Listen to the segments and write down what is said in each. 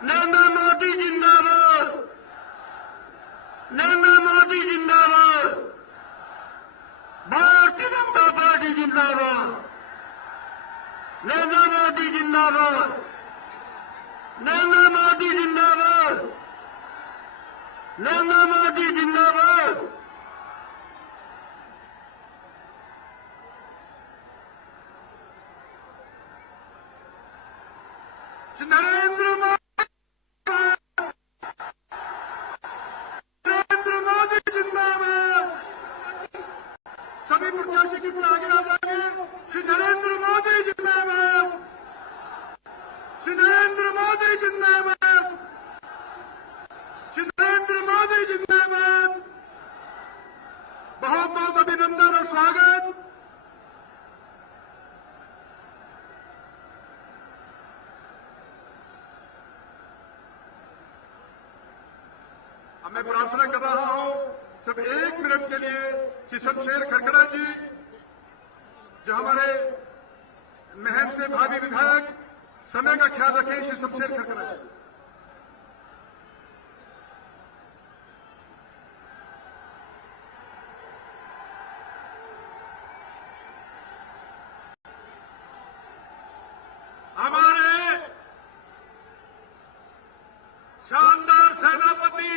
नरेंद्र मोदी जिंदाबाद, नरेंद्र मोदी जिंदाबाद, भारतीय जनता पार्टी जिंदाबाद, नरेंद्र मोदी जिंदाबाद, नरेंद्र मोदी जिंदाबाद, नरेंद्र मोदी जिंदाबाद। नरेंद्र मोदी जिंदाबाद। सभी प्रत्याशी की आगे आ जाएंगे। श्री नरेंद्र मोदी जिंदाबाद, श्री नरेंद्र मोदी जिंदाबाद, श्री नरेंद्र मोदी जिंदाबाद। बहुत बहुत अभिनंदन और स्वागत। मैं प्रार्थना कर रहा हूं सिर्फ 1 मिनट के लिए श्री शमशेर खरखड़ा जी, जो हमारे महम से भावी विधायक, समय का ख्याल रखें। श्री शमशेर खरखड़ा जी। हमारे शानदार सेनापति,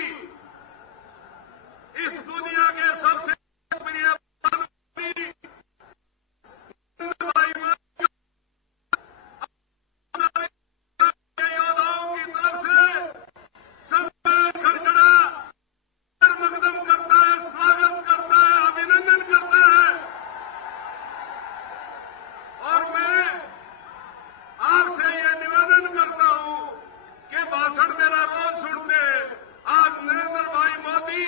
इस दुनिया के सबसे प्रिय योद्धाओं की तरफ से शमशेर खरखड़ा मकदम करता है, स्वागत करता है, अभिनंदन करता है। और मैं आपसे ये निवेदन करता हूं कि भाषण मेरा रोज सुनते हैं। आज नरेंद्र भाई मोदी,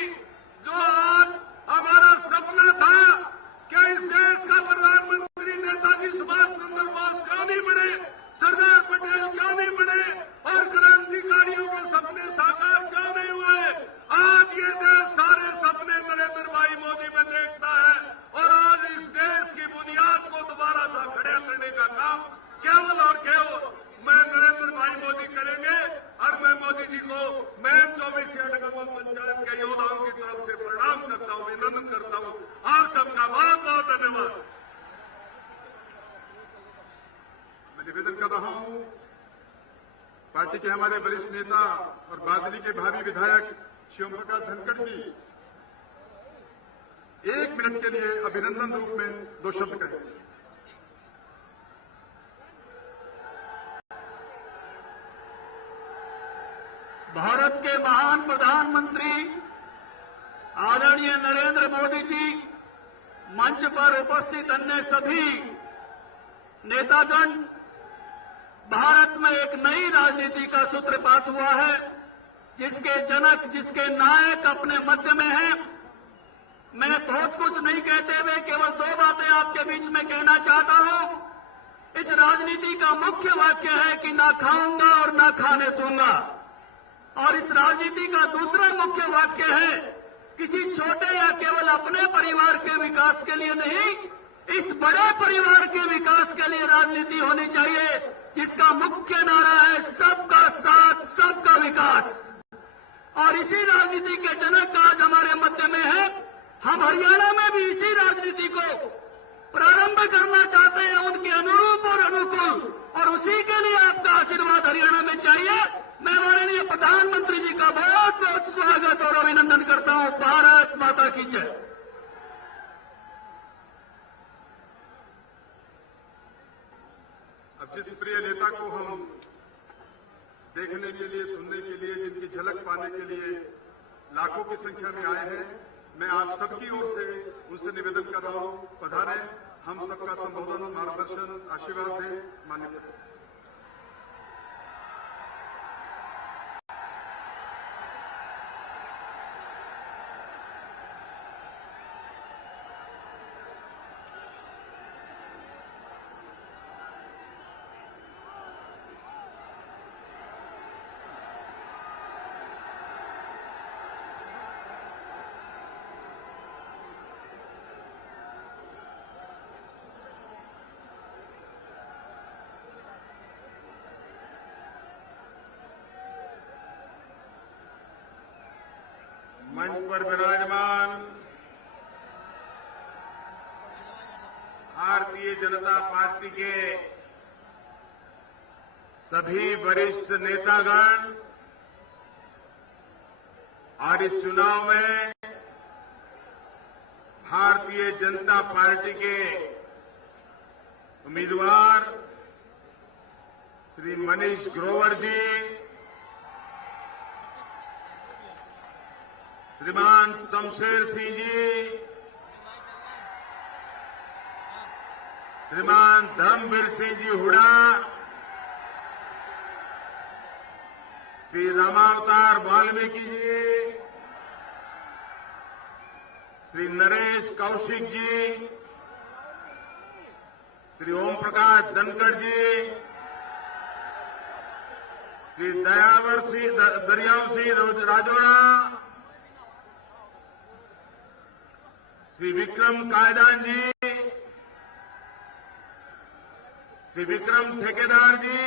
जो आज हमारा सपना था कि इस देश का प्रधानमंत्री नेताजी सुभाष चंद्र बोस क्यों नहीं बने, सरदार पटेल क्यों नहीं बने, और क्रांतिकारियों के सपने साकार क्यों नहीं हुए। आज ये देश सारे सपने नरेंद्र भाई मोदी में देखता है, और आज इस देश की बुनियाद को दोबारा सा खड़ा करने का काम केवल और केवल मैं नरेंद्र भाई मोदी करेंगे। और मैं मोदी जी को महम 24 नगर पंचायत के योद्धाओं की तरफ से प्रणाम करता हूं, अभिनंदन करता हूं। आप सबका बहुत बहुत धन्यवाद। मैं निवेदन कर रहा हूं पार्टी के हमारे वरिष्ठ नेता और बादली के भावी विधायक श्री ओम प्रकाश धनखड़ जी 1 मिनट के लिए अभिनंदन रूप में 2 शब्द कहें। भारत के महान प्रधानमंत्री आदरणीय नरेंद्र मोदी जी, मंच पर उपस्थित अन्य सभी नेतागण, भारत में एक नई राजनीति का सूत्रपात हुआ है, जिसके जनक, जिसके नायक अपने मध्य में हैं। मैं बहुत कुछ नहीं कहते हुए केवल 2 बातें आपके बीच में कहना चाहता हूं। इस राजनीति का मुख्य वाक्य है कि ना खाऊंगा और ना खाने दूंगा। और इस राजनीति का दूसरा मुख्य वाक्य है, किसी छोटे या केवल अपने परिवार के विकास के लिए नहीं, इस बड़े परिवार के विकास के लिए राजनीति होनी चाहिए, जिसका मुख्य नारा है सबका साथ, सबका विकास। और इसी राजनीति के जनक आज हमारे मध्य में है। हम हरियाणा में भी इसी राजनीति को प्रारंभ करना चाहते हैं, उनके अनुरूप और अनुकूल, और उसी के लिए आपका आशीर्वाद हरियाणा में चाहिए। मैं माननीय प्रधानमंत्री जी का बहुत बहुत स्वागत और अभिनंदन करता हूं। भारत माता की जय। अब जिस प्रिय नेता को हम देखने के लिए, सुनने के लिए, जिनकी झलक पाने के लिए लाखों की संख्या में आए हैं, मैं आप सबकी ओर से उनसे निवेदन कर रहा हूं, पधारें, हम सबका संबोधन, मार्गदर्शन, आशीर्वाद दें। माननीय मंच पर विराजमान भारतीय जनता पार्टी के सभी वरिष्ठ नेतागण और इस चुनाव में भारतीय जनता पार्टी के उम्मीदवार श्री मनीष ग्रोवर जी, श्रीमान शमशेर सिंह जी, श्रीमान धर्मवीर सिंह जी हुड्डा, श्री रामावतार वाल्मीकि जी, श्री नरेश कौशिक जी, श्री ओम प्रकाश धनखड़ जी, श्री दरियाव सिंह राजौड़ा, श्री विक्रम कायदान जी, श्री विक्रम ठेकेदार जी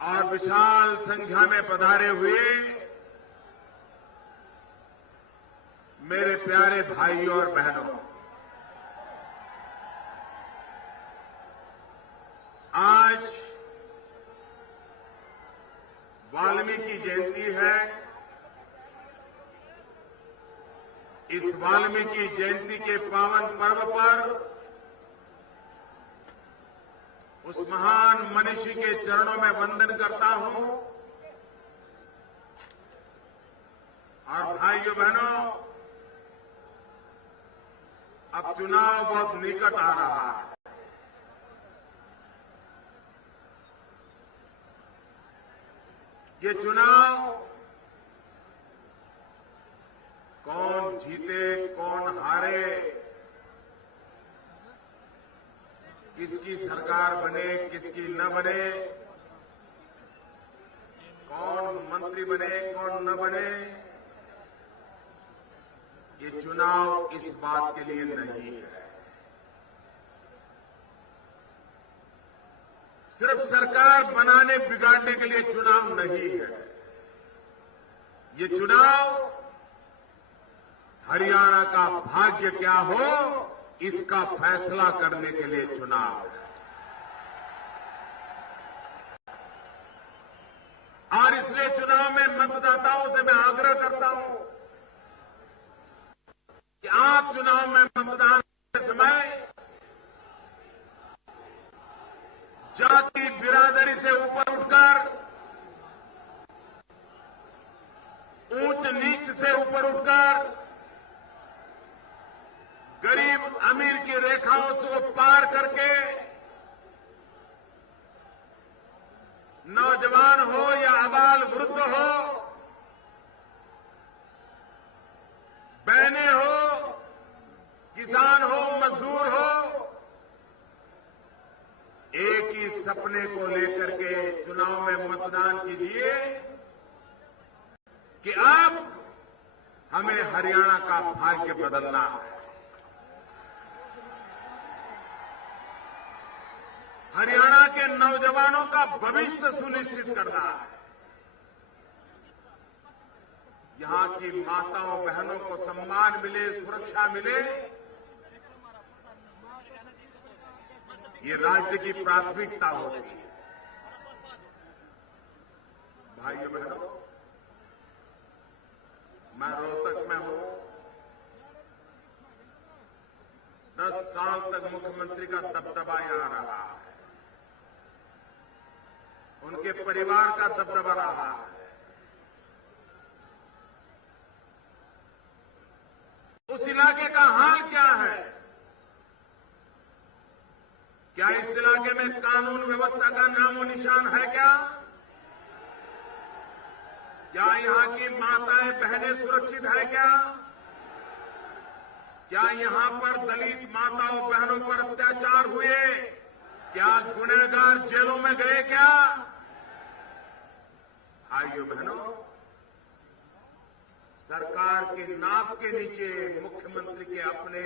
और विशाल संख्या में पधारे हुए मेरे प्यारे भाइयों और बहनों, आज वाल्मीकि जयंती है। इस वाल्मीकि जयंती के पावन पर्व पर उस महान मनीषी के चरणों में वंदन करता हूं और भाइयों बहनों, अब चुनाव बहुत निकट आ रहा है। ये चुनाव कौन जीते कौन हारे, किसकी सरकार बने किसकी न बने, कौन मंत्री बने कौन न बने, ये चुनाव इस बात के लिए नहीं है। सिर्फ सरकार बनाने बिगाड़ने के लिए चुनाव नहीं है। ये चुनाव हरियाणा का भाग्य क्या हो इसका फैसला करने के लिए चुनाव है। और इसलिए चुनाव में मतदाताओं से मैं आग्रह करता हूं कि आप चुनाव में मतदान करते समय जाति बिरादरी से ऊपर उठकर, ऊंच नीच से ऊपर उठकर, गरीब अमीर की रेखाओं से पार करके, नौजवान हो या अबाल वृद्ध हो, बहनें हो, किसान हो, मजदूर हो, एक ही सपने को लेकर के चुनाव में मतदान कीजिए कि अब हमें हरियाणा का भाग्य बदलना है। हरियाणा के नौजवानों का भविष्य सुनिश्चित करना है। यहां की माताओं बहनों को सम्मान मिले, सुरक्षा मिले, ये राज्य की प्राथमिकता होती है। भाइयों बहनों, मैं रोहतक में हूं। 10 साल तक मुख्यमंत्री का दबदबा यहां रहा है, उनके परिवार का दबदबा रहा है। उस इलाके का हाल क्या है? क्या इस इलाके में कानून व्यवस्था का नामो निशान है क्या? क्या यहां की माताएं बहनें सुरक्षित है क्या? क्या यहां पर दलित माताओं बहनों पर अत्याचार हुए? क्या गुनहगार जेलों में गए क्या? भाइयों बहनों, सरकार के नाक के नीचे मुख्यमंत्री के अपने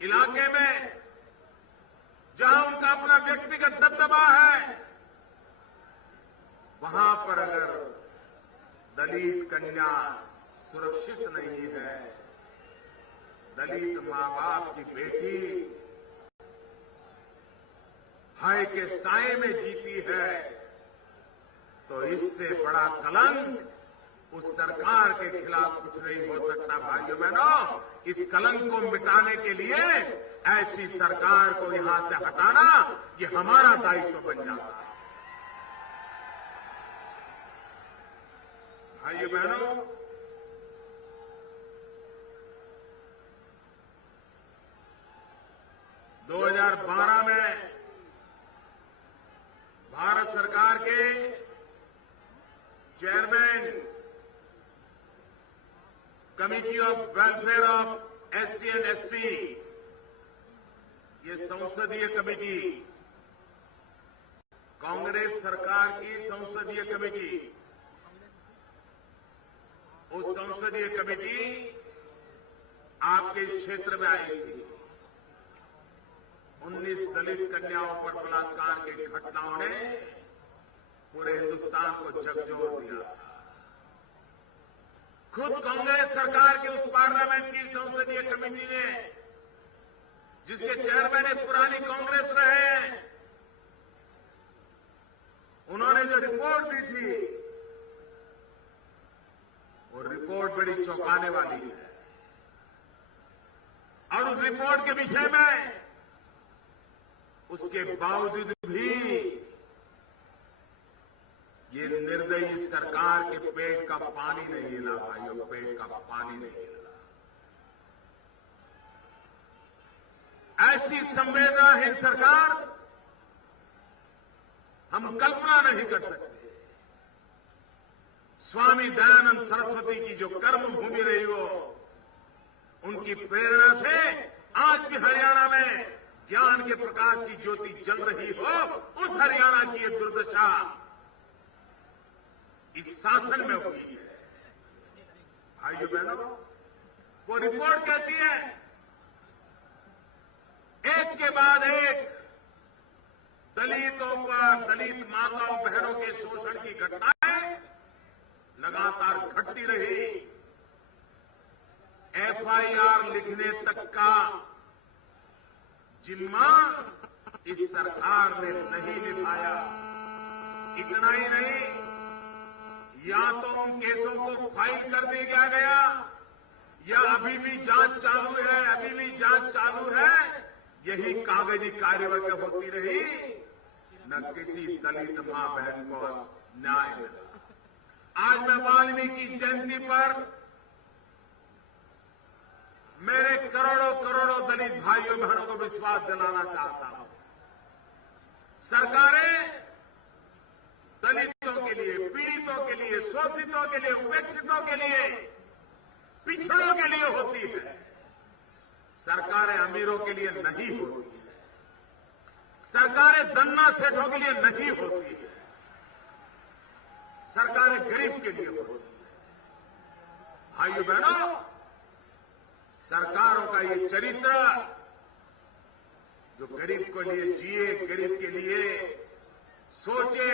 इलाके में जहां उनका अपना व्यक्तिगत दबदबा है, वहां पर अगर दलित कन्या सुरक्षित नहीं है, दलित मां बाप की बेटी भय के साए में जीती है, तो इससे बड़ा कलंक उस सरकार के खिलाफ कुछ नहीं हो सकता। भाइयों बहनों, इस कलंक को मिटाने के लिए ऐसी सरकार को यहां से हटाना ये हमारा दायित्व बन जाता है। भाइयों बहनों, दो 2012 में भारत सरकार के chairman committee of welfare of SC and ST, ये संसदीय कमेटी, कांग्रेस सरकार की संसदीय कमेटी, उस संसदीय कमेटी आपके क्षेत्र में आई थी। 19 दलित कन्याओं पर बलात्कार की घटनाओं ने पूरे हिंदुस्तान को झकझोर दिया था। खुद कांग्रेस सरकार के उस पार्लियामेंट की संसदीय कमेटी ने, जिसके चेयरमैन एक पुरानी कांग्रेस रहे हैं, उन्होंने जो रिपोर्ट दी थी वो रिपोर्ट बड़ी चौंकाने वाली है। और उस रिपोर्ट के विषय में उसके बावजूद भी ये निर्दयी सरकार के पेट का पानी नहीं हिला। भाइयों, पेट का पानी नहीं हिला। ऐसी संवेदनाहीन सरकार हम कल्पना नहीं कर सकते। स्वामी दयानंद सरस्वती की जो कर्म भूमि रही हो, उनकी प्रेरणा से आज भी हरियाणा में ज्ञान के प्रकाश की ज्योति जल रही हो, उस हरियाणा की ये दुर्दशा इस शासन में हुई है। भाइयों बहनों, वो रिपोर्ट कहती है एक के बाद एक दलितों पर, दलित माताओं बहनों के शोषण की घटनाएं लगातार घटती रही। एफआईआर लिखने तक का जिम्मा इस सरकार ने नहीं निभाया। इतना ही नहीं, या तो उन केसों को फाइल कर दिया गया, या अभी भी जांच चालू है, यही कागजी कार्यवाही होती रही। न किसी दलित मां बहन को न्याय मिला। आज मैं वाल्मीकि जयंती पर मेरे करोड़ों दलित भाइयों बहनों को विश्वास दिलाना चाहता हूं। सरकारें दलितों के लिए, पीड़ितों के लिए, शोषितों के लिए, उपेक्षितों के लिए, पिछड़ों के लिए होती है। सरकारें अमीरों के लिए नहीं होती है। सरकारें धन्ना सेठों के लिए नहीं होती है। सरकारें गरीब के लिए होती है। भाइयों बहनों, सरकारों का ये चरित्र, जो गरीब के लिए जिए, गरीब के लिए सोचे,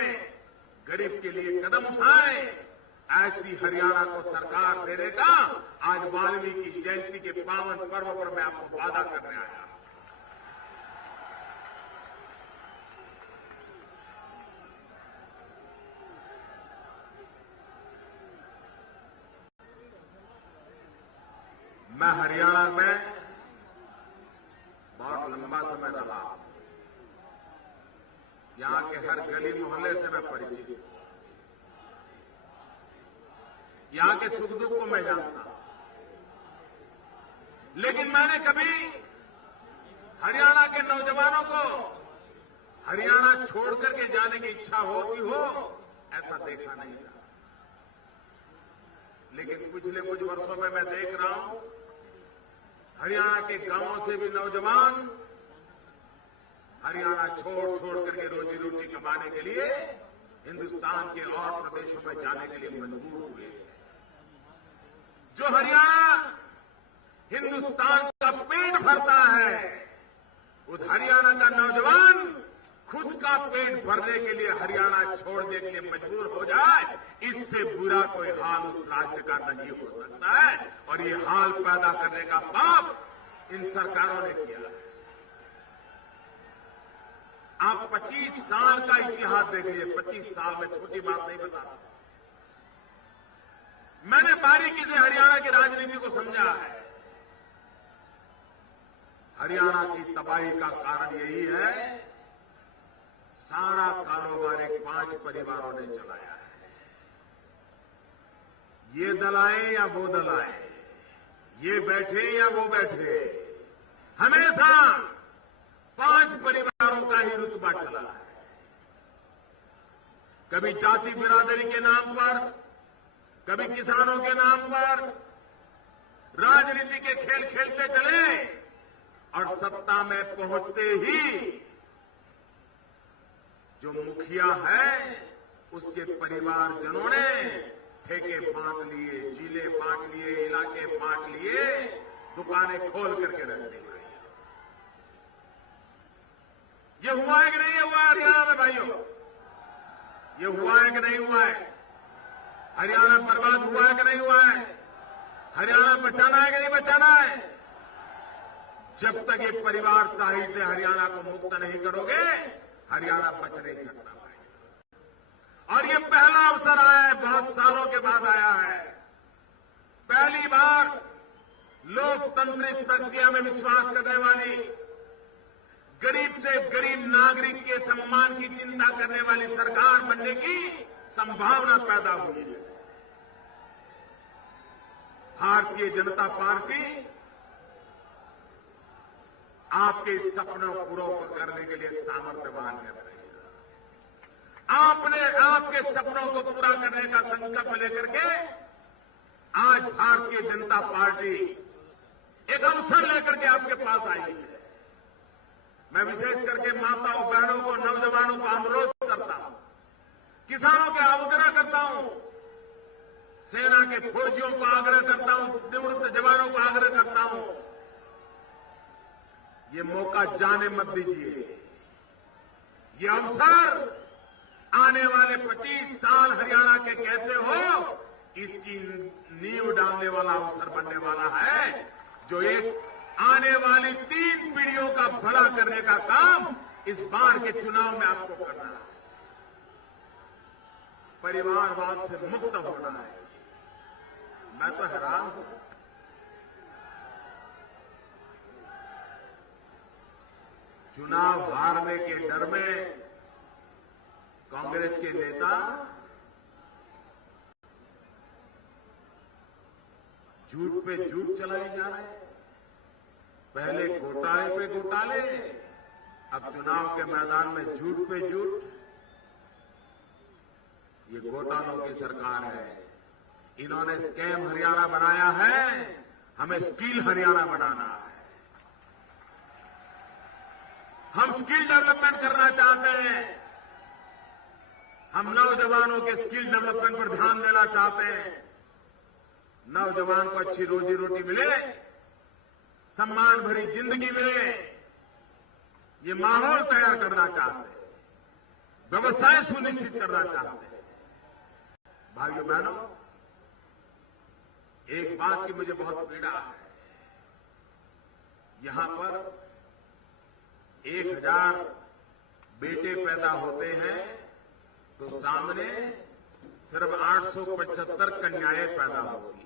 गरीब के लिए कदम उठाए, ऐसी हरियाणा को सरकार देने का आज वाल्मीकि जयंती के पावन पर्व पर मैं आपको वादा करने आया। मैं हरियाणा में बहुत लंबा समय रहा। यहां के हर गली मोहल्ले से मैं परिचित हूं। यहां के सुख दुख को मैं जानता हूं। लेकिन मैंने कभी हरियाणा के नौजवानों को हरियाणा छोड़ करके जाने की इच्छा होती हो, ऐसा देखा नहीं था। लेकिन पिछले कुछ वर्षों में मैं देख रहा हूं, हरियाणा के गांवों से भी नौजवान हरियाणा छोड़ करके रोजी रोटी कमाने के लिए हिंदुस्तान के और प्रदेशों में जाने के लिए मजबूर हुए। जो हरियाणा हिंदुस्तान का पेट भरता है, उस हरियाणा का नौजवान खुद का पेट भरने के लिए हरियाणा छोड़ने के लिए मजबूर हो जाए, इससे बुरा कोई हाल उस राज्य का नहीं हो सकता है। और ये हाल पैदा करने का पाप इन सरकारों ने किया है। आप 25 साल का इतिहास देख लीजिए, 25 साल में छोटी बात नहीं बता रहा। मैंने बारीकी से हरियाणा की राजनीति को समझा है। हरियाणा की तबाही का कारण यही है, सारा कारोबार एक 5 परिवारों ने चलाया है। ये दल आए या वो दल आए, ये बैठे या वो बैठे, हमेशा 5 परिवारों का ही रुतबा चला है। कभी जाति बिरादरी के नाम पर, कभी किसानों के नाम पर राजनीति के खेल खेलते चले और सत्ता में पहुंचते ही जो मुखिया है उसके परिवारजनों ने ठेके बांट लिए, जिले बांट लिए, इलाके बांट लिए, दुकानें खोल करके रख दी। ये हुआ है कि नहीं हुआ है हरियाणा में भाइयों? ये हुआ है कि नहीं हुआ है? हरियाणा बर्बाद हुआ है कि नहीं हुआ है? हरियाणा बचाना है कि नहीं बचाना है? जब तक ये परिवारशाही से हरियाणा को मुक्त नहीं करोगे, हरियाणा बच नहीं सकता भाई। और ये पहला अवसर आया है, बहुत सालों के बाद आया है। पहली बार लोकतांत्रिक प्रक्रिया में विश्वास करने वाली, गरीब से गरीब नागरिक के सम्मान की चिंता करने वाली सरकार बनने की संभावना पैदा हुई है। भारतीय जनता पार्टी आपके सपनों पूरा करने के लिए सामर्थ्यवान है। आपने आपके सपनों को पूरा करने का संकल्प लेकर के आज भारतीय जनता पार्टी एक अवसर लेकर के आपके पास आई है। मैं विशेष करके माताओं, बहनों को, नौजवानों को अनुरोध करता हूं, किसानों के आग्रह करता हूं, सेना के फौजियों को आग्रह करता हूं, निवृत्त जवानों को आग्रह करता हूं, ये मौका जाने मत दीजिए। ये अवसर आने वाले 25 साल हरियाणा के कैसे हो, इसकी नींव डालने वाला अवसर बनने वाला है, जो एक आने वाली 3 पीढ़ियों का भला करने का काम इस बार के चुनाव में आपको करना है। परिवारवाद से मुक्त होना है। मैं तो हैरान हूं, चुनाव हारने के डर में कांग्रेस के नेता झूठ पे झूठ चलाए जा रहे हैं। पहले घोटाले पे घोटाले, अब चुनाव के मैदान में झूठ पे झूठ। ये घोटालों की सरकार है। इन्होंने स्कैम हरियाणा बनाया है, हमें स्किल हरियाणा बनाना है। हम स्किल डेवलपमेंट करना चाहते हैं। हम नौजवानों के स्किल डेवलपमेंट पर ध्यान देना चाहते हैं। नौजवान को अच्छी रोजी रोटी मिले, सम्मान भरी जिंदगी मिले, ये माहौल तैयार करना चाहते हैं, व्यवस्थाएं सुनिश्चित करना चाहते हैं। भाइयों बहनों, एक बात की मुझे बहुत पीड़ा है। यहां पर 1000 बेटे पैदा होते हैं तो सामने सिर्फ 875 कन्याएं पैदा होती है।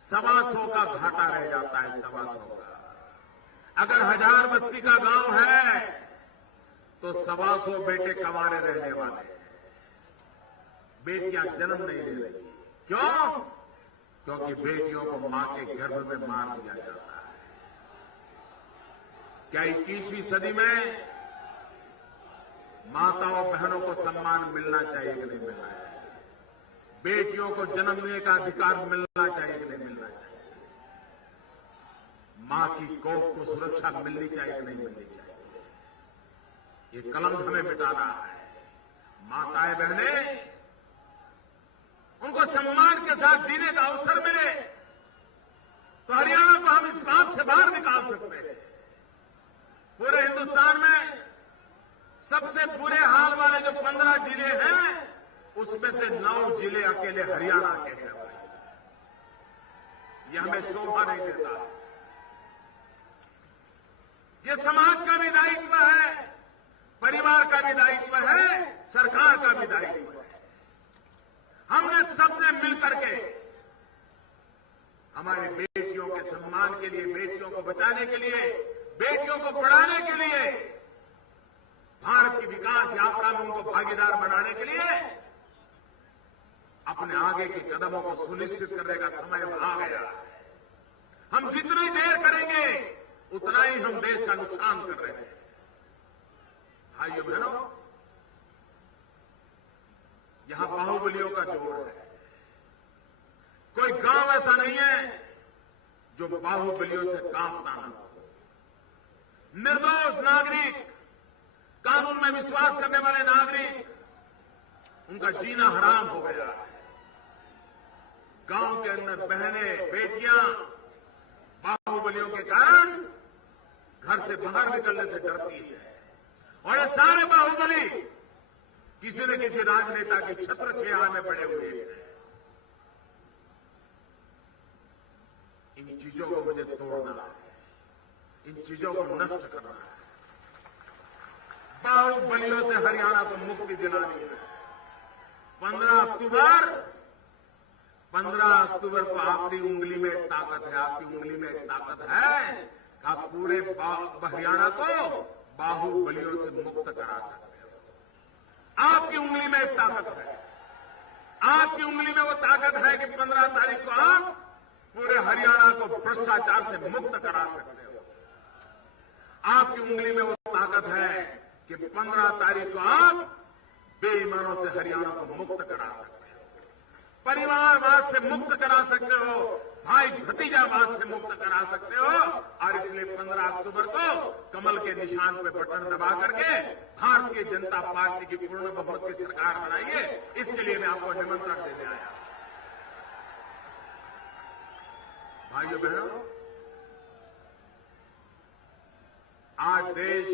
125 का घाटा रह जाता है, 125 का। अगर 1000 बस्ती का गांव है तो 125 बेटे कमाने रहने वाले हैं। बेटियां जन्म नहीं ले रही। क्यों? क्योंकि बेटियों को मां के गर्भ में मार दिया जाता है। क्या 21वीं सदी में माताओं बहनों को सम्मान मिलना चाहिए कि नहीं मिलना चाहिए? बेटियों को जन्म देने का अधिकार मिलना चाहिए कि नहीं मिलना चाहिए? मां की कोख को सुरक्षा मिलनी चाहिए कि नहीं मिलनी चाहिए? ये कलंक हमें मिटाना है। माताएं बहनें, उनको सम्मान के साथ जीने का अवसर मिले तो हरियाणा को हम इस पाप से बाहर निकाल सकते हैं। पूरे हिंदुस्तान में उसमें से 9 जिले अकेले हरियाणा के हैं। यह हमें शोभा नहीं देता। यह समाज का भी दायित्व है, परिवार का भी दायित्व है, सरकार का भी दायित्व है। हमने सबने मिलकर के हमारी बेटियों के सम्मान के लिए, बेटियों को बचाने के लिए, बेटियों को पढ़ाने के लिए, भारत की विकास यात्रा में उनको भागीदार बनाने के लिए अपने आगे के कदमों को सुनिश्चित करने का समय आ गया है। हम जितनी देर करेंगे उतना ही हम देश का नुकसान कर रहे हैं। भाइयों बहनों, यहां बाहुबलियों का जोर है। कोई गांव ऐसा नहीं है जो बाहुबलियों से कांपता ना हो। निर्दोष नागरिक, कानून में विश्वास करने वाले नागरिक, उनका जीना हराम हो गया है। गांव के अंदर बहनें, बेटियां बाहुबलियों के कारण घर से बाहर निकलने से डरती है। और ये सारे बाहुबली किसी न किसी राजनेता के छत्र छाया में पड़े हुए हैं। इन चीजों को मुझे तोड़ना है, इन चीजों को नष्ट करना है। बाहुबलियों से हरियाणा को मुक्ति दिलानी है। 15 अक्टूबर को आपकी उंगली में एक ताकत है, आपकी उंगली में एक ताकत है कि आप पूरे हरियाणा को बाहुबलियों से मुक्त करा सकते हो। आपकी उंगली में एक ताकत है, आपकी उंगली में वो ताकत है कि 15 तारीख को आप पूरे हरियाणा को भ्रष्टाचार से मुक्त करा सकते हो। आपकी उंगली में वो ताकत है कि 15 तारीख को आप बेईमानों से हरियाणा को मुक्त करा सकते हो, परिवारवाद से मुक्त करा सकते हो, भाई भतीजावाद से मुक्त करा सकते हो। और इसलिए 15 अक्टूबर को कमल के निशान पे बटन दबा करके भारतीय जनता पार्टी की पूर्ण बहुमत की सरकार बनाइए। इसके लिए मैं आपको निमंत्रण देने आया। भाइयों बहनों, आज देश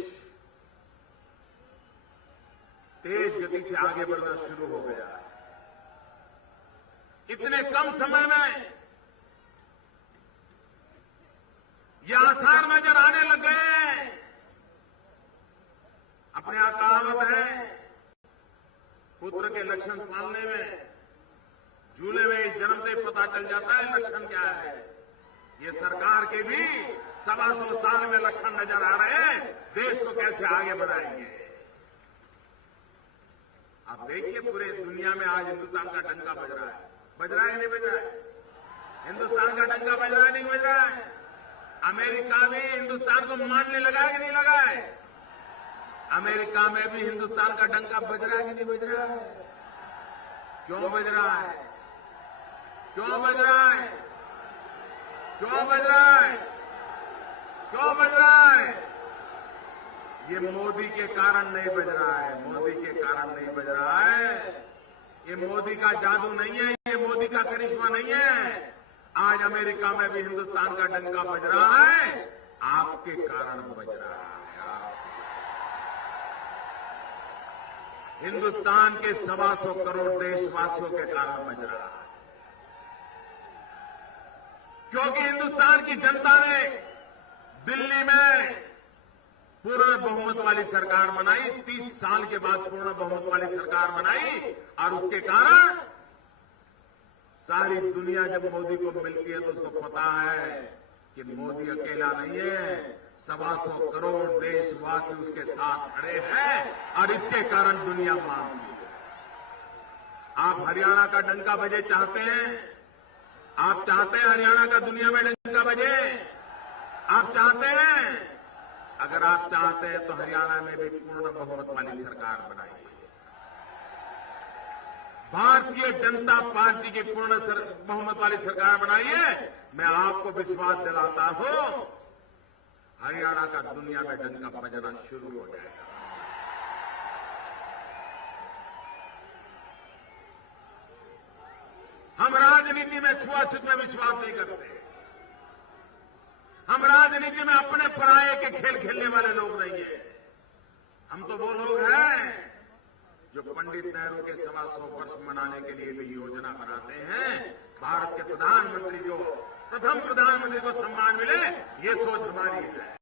तेज गति से आगे बढ़ना शुरू हो गया है। इतने कम समय में ये आसार नजर आने लग गए हैं। अपने यहां कहावत है, पुत्र के लक्षण पालने में, झूले में जन्मते पता चल जाता है लक्षण क्या है। ये सरकार के भी 125 साल में लक्षण नजर आ रहे हैं, देश को कैसे आगे बढ़ाएंगे। आप देखिए, पूरे दुनिया में आज हिंदुस्तान का डंका बज रहा है। बज रहा है नहीं बज रहा है? हिंदुस्तान का डंका बज रहा है नहीं बज रहा है? अमेरिका भी हिंदुस्तान को मानने लगा है कि नहीं लगा है? अमेरिका में भी हिंदुस्तान का डंका बज रहा है कि नहीं बज रहा है? क्यों बज रहा है? क्यों बज रहा है? क्यों बज रहा है? क्यों बज रहा है? ये मोदी के कारण नहीं बज रहा है, मोदी के कारण नहीं बज रहा है। ये मोदी का जादू नहीं है, ये मोदी का करिश्मा नहीं है। आज अमेरिका में भी हिंदुस्तान का डंका बज रहा है, आपके कारण बज रहा है। हिंदुस्तान के 125 करोड़ देशवासियों के कारण बज रहा है। क्योंकि हिंदुस्तान की जनता ने दिल्ली में पूर्ण बहुमत वाली सरकार बनाई, 30 साल के बाद पूर्ण बहुमत वाली सरकार बनाई। और उसके कारण सारी दुनिया जब मोदी को मिलती है तो उसको पता है कि मोदी अकेला नहीं है, 125 करोड़ देशवासी उसके साथ खड़े हैं। और इसके कारण दुनिया मानती है। आप हरियाणा का डंका बजे चाहते हैं? आप चाहते हैं हरियाणा का दुनिया में डंका बजे? आप चाहते हैं? अगर आप चाहते हैं तो हरियाणा में भी पूर्ण बहुमत वाली सरकार बनाइए। भारतीय जनता पार्टी की पूर्ण बहुमत वाली सरकार बनाइए। मैं आपको विश्वास दिलाता हूं, हरियाणा का दुनिया में डंका बजना शुरू हो जाएगा। हम राजनीति में छुआछूत में विश्वास नहीं करते। हम राजनीति में अपने पराये के खेल खेलने वाले लोग नहीं हैं। हम तो वो लोग हैं जो पंडित नेहरू के 125 वर्ष मनाने के लिए भी योजना बनाते हैं, भारत के प्रधानमंत्री जो प्रथम प्रधानमंत्री को सम्मान मिले, ये सोच हमारी है।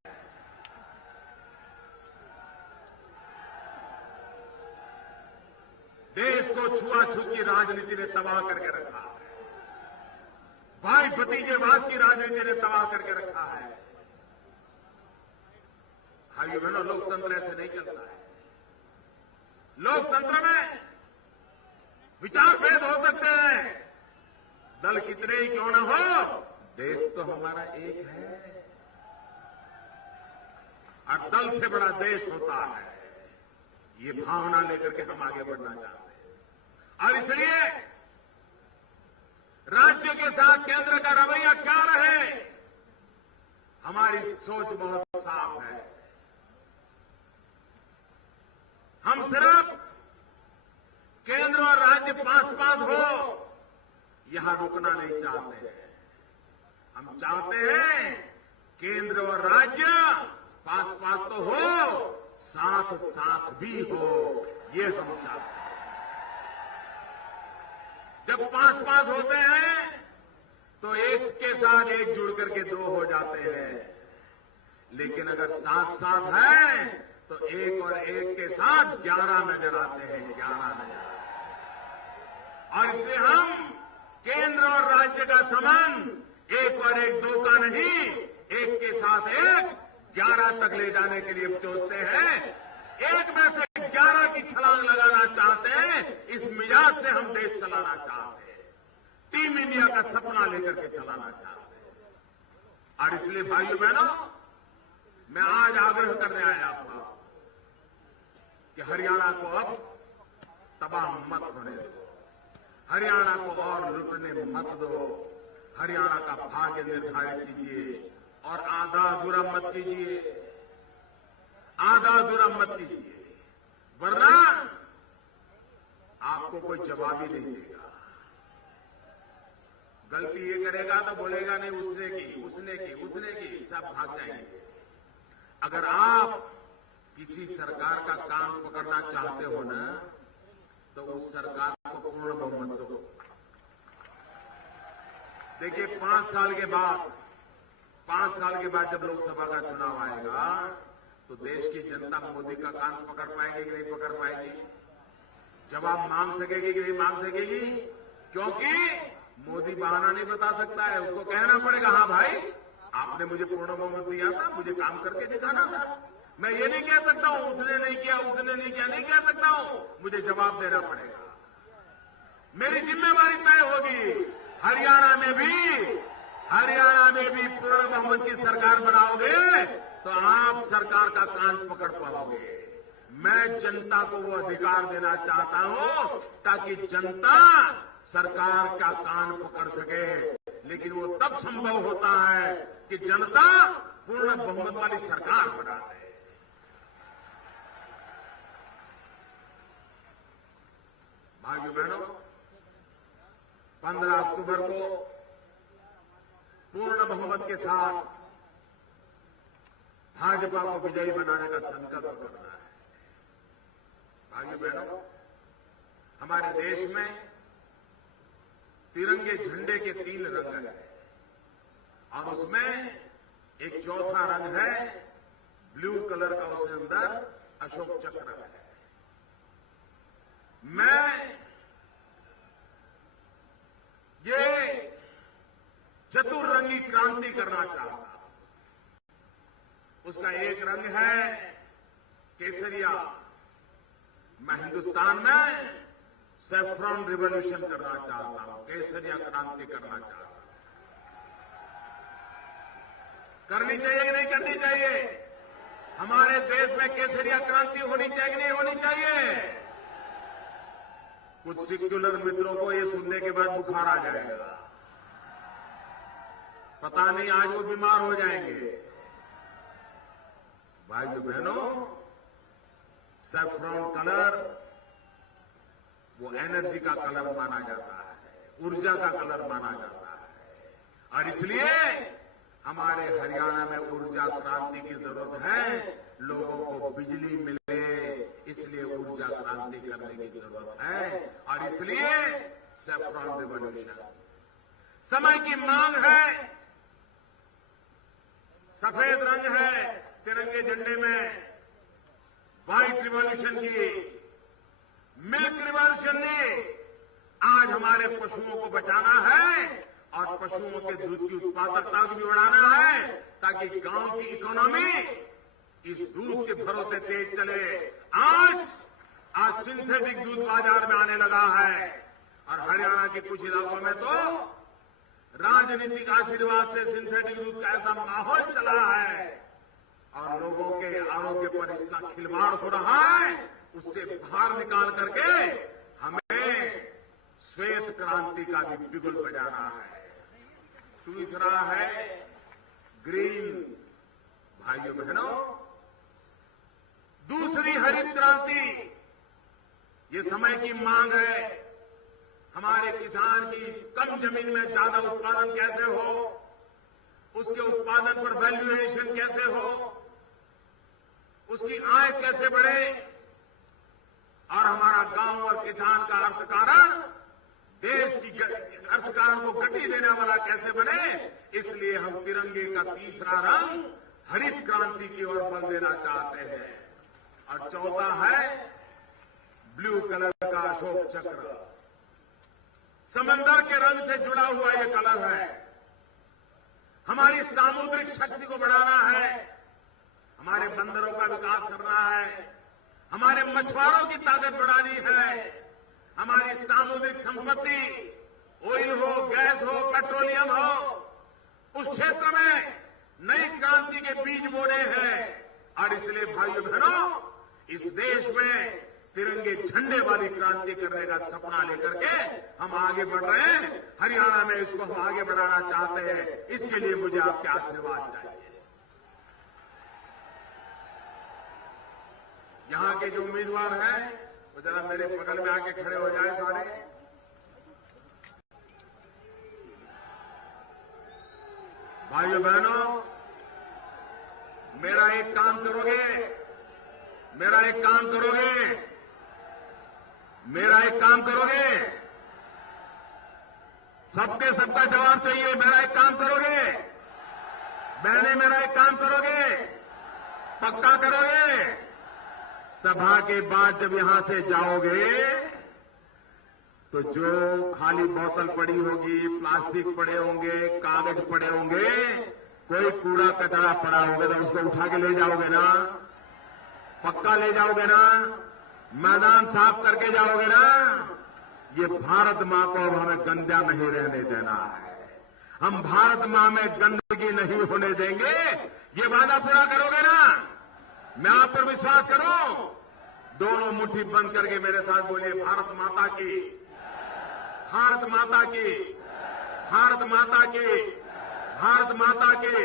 देश को छुआछूत की राजनीति ने तबाह करके रखा है, भाई भतीजेवाद की राजनीति ने तबाह करके रखा है। भाइयों बहनों, लोकतंत्र ऐसे नहीं चलता है। लोकतंत्र में विचार भेद हो सकते हैं, दल कितने ही क्यों न हो, देश तो हमारा एक है और दल से बड़ा देश होता है। ये भावना लेकर के हम आगे बढ़ना चाहते हैं और इसलिए राज्य के साथ केंद्र का रवैया क्या रहे, हमारी सोच बहुत साफ है। हम सिर्फ केंद्र और राज्य पास हो, यहां रुकना नहीं चाहते हैं। हम चाहते हैं केंद्र और राज्य पास तो हो, साथ साथ भी हो, ये हम चाहते हैं। जब पास होते हैं तो एक के साथ एक जुड़ करके 2 हो जाते हैं, लेकिन अगर साथ है तो एक और एक के साथ 11 नजर आते हैं, 11 नजर आते हैं। और इसलिए हम केंद्र और राज्य का संबंध 1 और 1 2 का नहीं, 1 के साथ 1 11 तक ले जाने के लिए सोचते हैं। 1 में से 11 की छलांग लगाना चाहते हैं। इस मिजाज से हम देश चलाना चाहते हैं, टीम इंडिया का सपना लेकर के चलाना चाहते हैं। और इसलिए भाइयों बहनों, मैं आज आग्रह करने आया हूं कि हरियाणा को अब तबाह मत होने दो, हरियाणा को और लुटने मत दो। हरियाणा का भाग्य निर्धारित कीजिए और आधा अधूरा मत कीजिए, आधा अधूरा मत कीजिए, वरना आपको कोई जवाब ही नहीं देगा। गलती ये करेगा तो बोलेगा नहीं उसने की, सब भाग जाएंगे। अगर आप किसी सरकार का कान पकड़ना चाहते हो ना, तो उस सरकार को पूर्ण बहुमत दो। देखिए 5 साल के बाद जब लोकसभा का चुनाव आएगा तो देश की जनता मोदी का कान पकड़ पाएगी कि नहीं पकड़ पाएगी, जवाब मांग सकेगी कि नहीं मांग सकेगी? क्योंकि मोदी बहाना नहीं बता सकता है, उसको कहना पड़ेगा हाँ भाई आपने मुझे पूर्ण बहुमत दिया था, मुझे काम करके दिखाना था। मैं ये नहीं कह सकता हूं उसने नहीं किया, नहीं कह सकता हूं, मुझे जवाब देना पड़ेगा। मेरी जिम्मेवारी तय होगी। हरियाणा में भी पूर्ण बहुमत की सरकार बनाओगे तो आप सरकार का कान पकड़ पाओगे। मैं जनता को वो अधिकार देना चाहता हूं ताकि जनता सरकार का कान पकड़ सके, लेकिन वो तब संभव होता है कि जनता पूर्ण बहुमत वाली सरकार बना दे। भाइयों बहनों, 15 अक्टूबर को पूर्ण बहुमत के साथ भाजपा को विजयी बनाने का संकल्प करना है। भाइयों बहनों, हमारे देश में तिरंगे झंडे के 3 रंग हैं और उसमें एक चौथा रंग है ब्लू कलर का, उसके अंदर अशोक चक्र है। मैं ये चतुर्रंगी क्रांति करना चाहता हूं। उसका एक रंग है केसरिया। मैं हिंदुस्तान में सैफ्रॉन रिवॉल्यूशन करना चाहता हूं, केसरिया क्रांति करना चाहता हूं। करनी चाहिए कि नहीं करनी चाहिए? हमारे देश में केसरिया क्रांति होनी चाहिए कि नहीं होनी चाहिए? कुछ सेक्युलर मित्रों को ये सुनने के बाद बुखार आ जाएगा, पता नहीं आज वो बीमार हो जाएंगे। भाइयों बहनों, सैफ्रॉन कलर वो एनर्जी का कलर माना जाता है, ऊर्जा का कलर माना जाता है और इसलिए हमारे हरियाणा में ऊर्जा क्रांति की जरूरत है। लोगों को बिजली मिले, इसलिए ऊर्जा क्रांति करने की जरूरत है और इसलिए सैफ्रॉन रिवॉल्यूशन समय की मांग है। सफेद रंग है तिरंगे झंडे में, व्हाइट रिवॉल्यूशन की, मिल्क रिवॉल्यूशन ने आज हमारे पशुओं को बचाना है और पशुओं के दूध की उत्पादकता भी बढ़ाना है ताकि गांव की इकोनॉमी इस दूध के भरोसे तेज चले। आज सिंथेटिक दूध बाजार में आने लगा है और हरियाणा के कुछ इलाकों में तो राजनीतिक आशीर्वाद से सिंथेटिक दूध का ऐसा माहौल चला है और लोगों के आरोग्य पर इतना खिलवाड़ हो रहा है, उससे बाहर निकाल करके हमें श्वेत क्रांति का भी बिगुल बजाना है। तीसरा है ग्रीन। भाइयों बहनों, दूसरी हरित क्रांति, ये समय की मांग है। हमारे किसान की कम जमीन में ज्यादा उत्पादन कैसे हो, उसके उत्पादन पर वैल्यूएशन कैसे हो, उसकी आय कैसे बढ़े और हमारा गांव और किसान का अर्थकारण देश की अर्थकारण को गति देने वाला कैसे बने। इसलिए हम तिरंगे का तीसरा रंग हरित क्रांति की ओर बल देना चाहते हैं। और चौथा है ब्लू कलर का अशोक चक्र। समंदर के रंग से जुड़ा हुआ ये कलर है। हमारी सामुद्रिक शक्ति को बढ़ाना है, हमारे बंदरों का विकास करना है, हमारे मछुआरों की ताकत बढ़ानी है, हमारी सामुद्रिक संपत्ति ऑयल हो, गैस हो, पेट्रोलियम हो, उस क्षेत्र में नई क्रांति के बीज बोने हैं। और इसलिए भाइयों बहनों, इस देश में तिरंगे झंडे वाली क्रांति करने का सपना लेकर के हम आगे बढ़ रहे हैं। हरियाणा में इसको हम आगे बढ़ाना चाहते हैं। इसके लिए मुझे आपके आशीर्वाद चाहिए। यहां के जो उम्मीदवार हैं वो जरा मेरे बगल में आके खड़े हो जाए सारे। भाइयों बहनों, मेरा एक काम करोगे, मेरा एक काम करोगे, मेरा एक काम करोगे, सबके सबका जवाब चाहिए। मेरा एक काम करोगे बहने, मेरा एक काम करोगे, पक्का करोगे। सभा के बाद जब यहां से जाओगे तो जो खाली बोतल पड़ी होगी, प्लास्टिक पड़े होंगे, कागज पड़े होंगे, कोई कूड़ा कचरा पड़ा होगा तो उसको उठा के ले जाओगे ना, पक्का ले जाओगे ना, मैदान साफ करके जाओगे ना। ये भारत मां को अब हमें गंदा नहीं रहने देना है। हम भारत मां में गंदगी नहीं होने देंगे। ये वादा पूरा करोगे ना? मैं आप पर विश्वास करूं। दोनों मुट्ठी बंद करके मेरे साथ बोलिए, भारत माता की, भारत माता की, भारत माता की, भारत माता की।